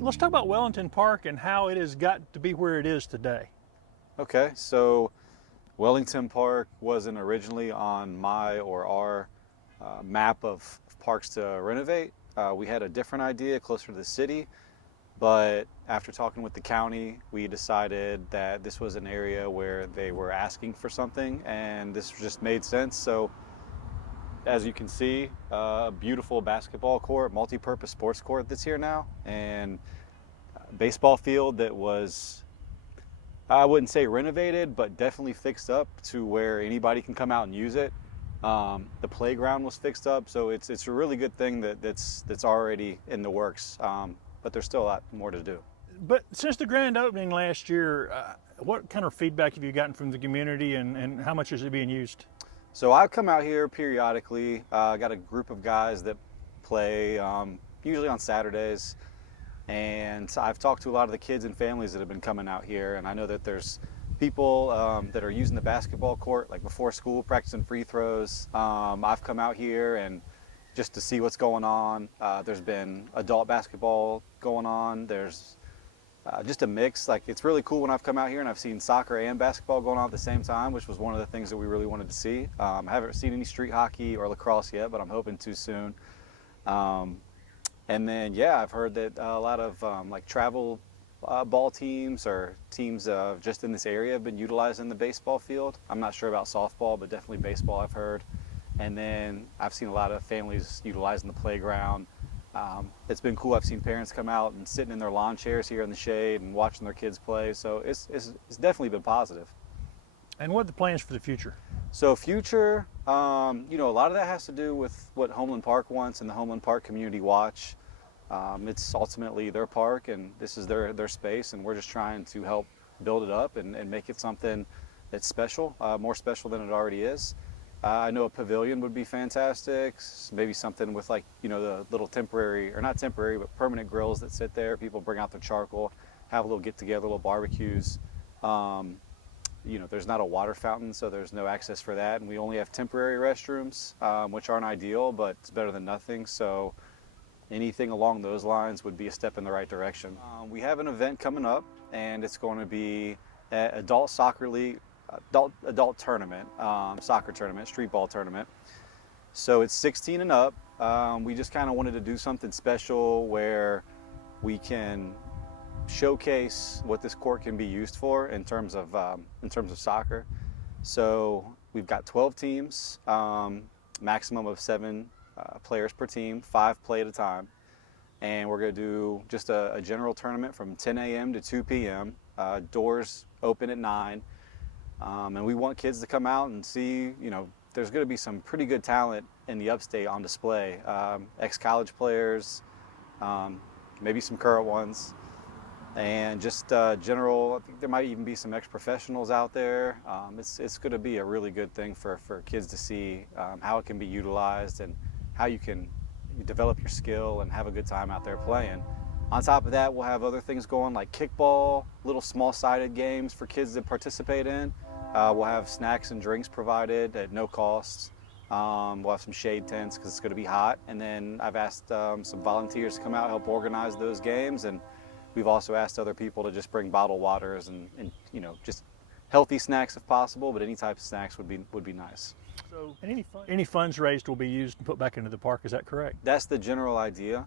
let's talk about Wellington Park and how it has got to be where it is today. Okay, so Wellington Park wasn't originally on my or our map of parks to renovate. We had a different idea closer to the city, but after talking with the county, we decided that this was an area where they were asking for something, and this just made sense. So, as you can see, a beautiful basketball court, multi-purpose sports court that's here now, and a baseball field that was, I wouldn't say renovated, but definitely fixed up to where anybody can come out and use it. The playground was fixed up, so it's a really good thing that's already in the works. But there's still a lot more to do. But since the grand opening last year, what kind of feedback have you gotten from the community, and how much is it being used? So I've come out here periodically. Got a group of guys that play usually on Saturdays, and I've talked to a lot of the kids and families that have been coming out here, and I know that there's people that are using the basketball court like before school, practicing free throws. I've come out here and just to see what's going on. There's been adult basketball going on. There's just a mix. Like, it's really cool when I've come out here and I've seen soccer and basketball going on at the same time, which was one of the things that we really wanted to see. I haven't seen any street hockey or lacrosse yet, but I'm hoping to soon. And then, yeah, I've heard that a lot of like travel ball teams or teams just in this area have been utilizing the baseball field. I'm not sure about softball, but definitely baseball I've heard. And then I've seen a lot of families utilizing the playground. It's been cool. I've seen parents come out and sitting in their lawn chairs here in the shade and watching their kids play. So it's definitely been positive. And what are the plans for the future? So future, a lot of that has to do with what Homeland Park wants and the Homeland Park Community Watch. It's ultimately their park, and this is their space, and we're just trying to help build it up and make it something that's special, more special than it already is. I know a pavilion would be fantastic, maybe something with, like, the little temporary, or not temporary, but permanent grills that sit there. People bring out their charcoal, have a little get-together, little barbecues. There's not a water fountain, so there's no access for that, and we only have temporary restrooms, which aren't ideal, but it's better than nothing. So anything along those lines would be a step in the right direction. We have an event coming up, and it's going to be an adult soccer league, adult tournament, soccer tournament, street ball tournament. So it's 16 and up. We just kind of wanted to do something special where we can showcase what this court can be used for in terms of soccer. So we've got 12 teams, maximum of 7 players per team, 5 play at a time, and we're going to do just a general tournament from 10 a.m. to 2 p.m. Doors open at 9, and we want kids to come out and see. There's going to be some pretty good talent in the upstate on display. Ex-college players, maybe some current ones, and just general. I think there might even be some ex-professionals out there. It's going to be a really good thing for kids to see how it can be utilized and how you can develop your skill and have a good time out there playing. On top of that, we'll have other things going like kickball, little small-sided games for kids to participate in. We'll have snacks and drinks provided at no cost. We'll have some shade tents because it's going to be hot. And then I've asked some volunteers to come out and help organize those games. And we've also asked other people to just bring bottled waters and just healthy snacks if possible, but any type of snacks would be nice. So any funds raised will be used and put back into the park, is that correct? That's the general idea.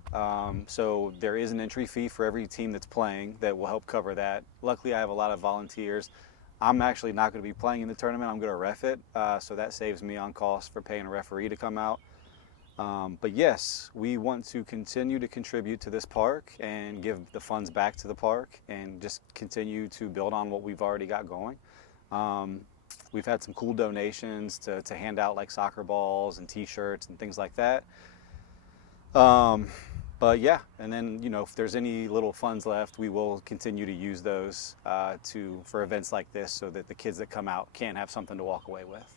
So there is an entry fee for every team that's playing that will help cover that. Luckily, I have a lot of volunteers. I'm actually not going to be playing in the tournament. I'm going to ref it, so that saves me on cost for paying a referee to come out. But yes, we want to continue to contribute to this park and give the funds back to the park and just continue to build on what we've already got going. We've had some cool donations to hand out, like soccer balls and t-shirts and things like that. But yeah, and then, if there's any little funds left, we will continue to use those for events like this so that the kids that come out can have something to walk away with.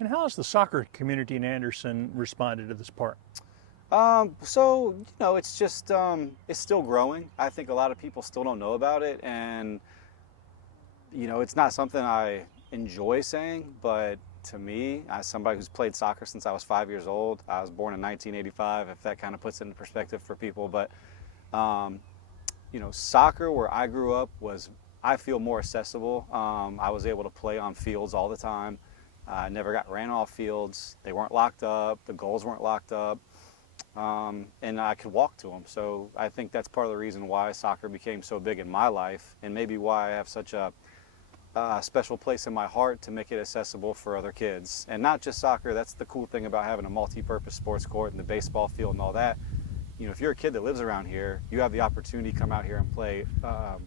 And how has the soccer community in Anderson responded to this park? It's just, it's still growing. I think a lot of people still don't know about it, and, it's not something I enjoy saying, but to me, as somebody who's played soccer since I was 5 years old, I was born in 1985, if that kind of puts it into perspective for people, but soccer where I grew up was, I feel, more accessible. I was able to play on fields all the time. I never got ran off fields. They weren't locked up. The goals weren't locked up. And I could walk to them. So I think that's part of the reason why soccer became so big in my life, and maybe why I have such a special place in my heart to make it accessible for other kids. And not just soccer. That's the cool thing about having a multi-purpose sports court and the baseball field and all that. If you're a kid that lives around here, you have the opportunity to come out here and play a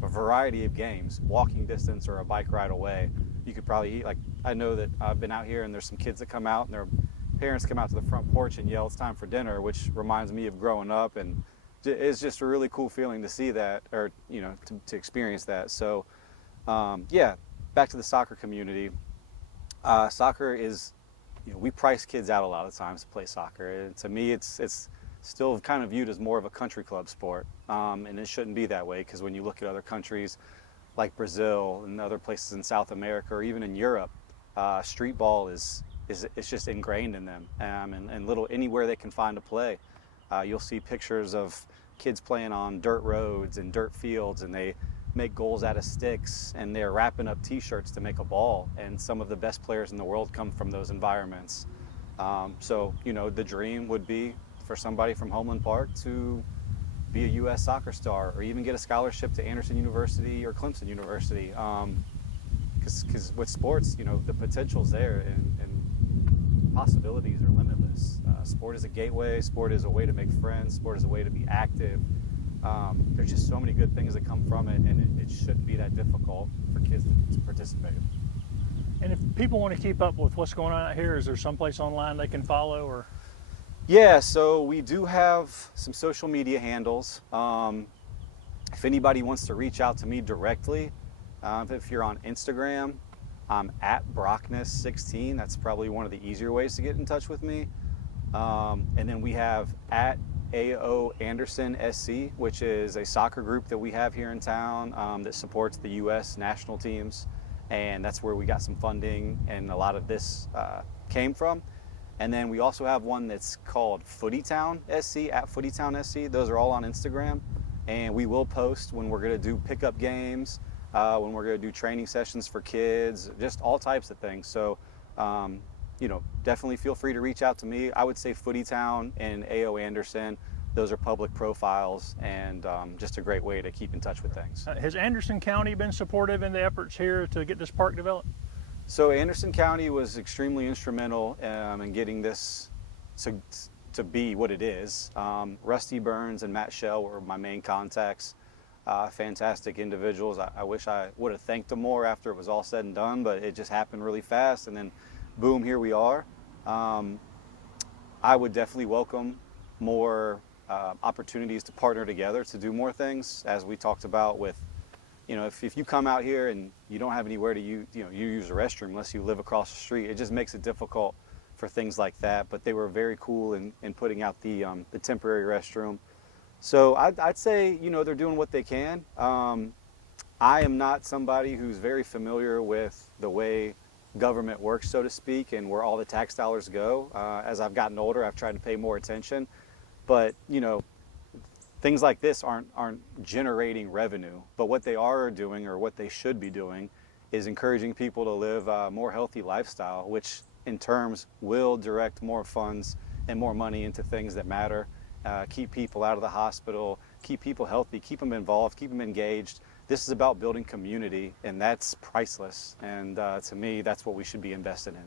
variety of games, walking distance or a bike ride away. You could probably, like, I know that I've been out here and there's some kids that come out and their parents come out to the front porch and yell, "It's time for dinner," which reminds me of growing up, and it's just a really cool feeling to see that, or to experience that. So yeah, back to the soccer community. Soccer is, we price kids out a lot of times to play soccer. And to me, it's still kind of viewed as more of a country club sport, and it shouldn't be that way, because when you look at other countries like Brazil and other places in South America or even in Europe, street ball it's just ingrained in them, and anywhere they can find to play. You'll see pictures of kids playing on dirt roads and dirt fields, and they make goals out of sticks, and they're wrapping up t-shirts to make a ball, and some of the best players in the world come from those environments. So the dream would be for somebody from Wellington Park to be a U.S. soccer star, or even get a scholarship to Anderson University or Clemson University. Because with sports, the potential's there, and possibilities are limitless. Sport is a gateway. Sport is a way to make friends. Sport is a way to be active. There's just so many good things that come from it, and it shouldn't be that difficult for kids to participate. And if people want to keep up with what's going on out here, is there someplace online they can follow? Or Yeah, so we do have some social media handles. If anybody wants to reach out to me directly, if you're on Instagram, I'm at Brockness16. That's probably one of the easier ways to get in touch with me. And then we have at AO Anderson SC, which is a soccer group that we have here in town that supports the U.S. national teams. And that's where we got some funding, and a lot of this came from. And then we also have one that's called Footytown SC, at Footytown SC. Those are all on Instagram. And we will post when we're going to do pickup games, when we're going to do training sessions for kids, just all types of things. So, definitely feel free to reach out to me. I would say Footytown and AO Anderson, those are public profiles, and just a great way to keep in touch with things. Has Anderson County been supportive in the efforts here to get this park developed? So Anderson County was extremely instrumental in getting this to be what it is. Rusty Burns and Matt Shell were my main contacts. Fantastic individuals. I wish I would have thanked them more after it was all said and done, but it just happened really fast, and then boom, here we are. I would definitely welcome more opportunities to partner together to do more things, as we talked about with, if you come out here and you don't have anywhere to you use a restroom unless you live across the street, it just makes it difficult for things like that. But they were very cool in putting out the temporary restroom. So I'd say, they're doing what they can. I am not somebody who's very familiar with the way government works, so to speak, and where all the tax dollars go. As I've gotten older, I've tried to pay more attention. But, things like this aren't generating revenue. But what they are doing, or what they should be doing, is encouraging people to live a more healthy lifestyle, which in terms will direct more funds and more money into things that matter. Keep people out of the hospital, keep people healthy, keep them involved, keep them engaged. This is about building community, and that's priceless. And to me, that's what we should be invested in.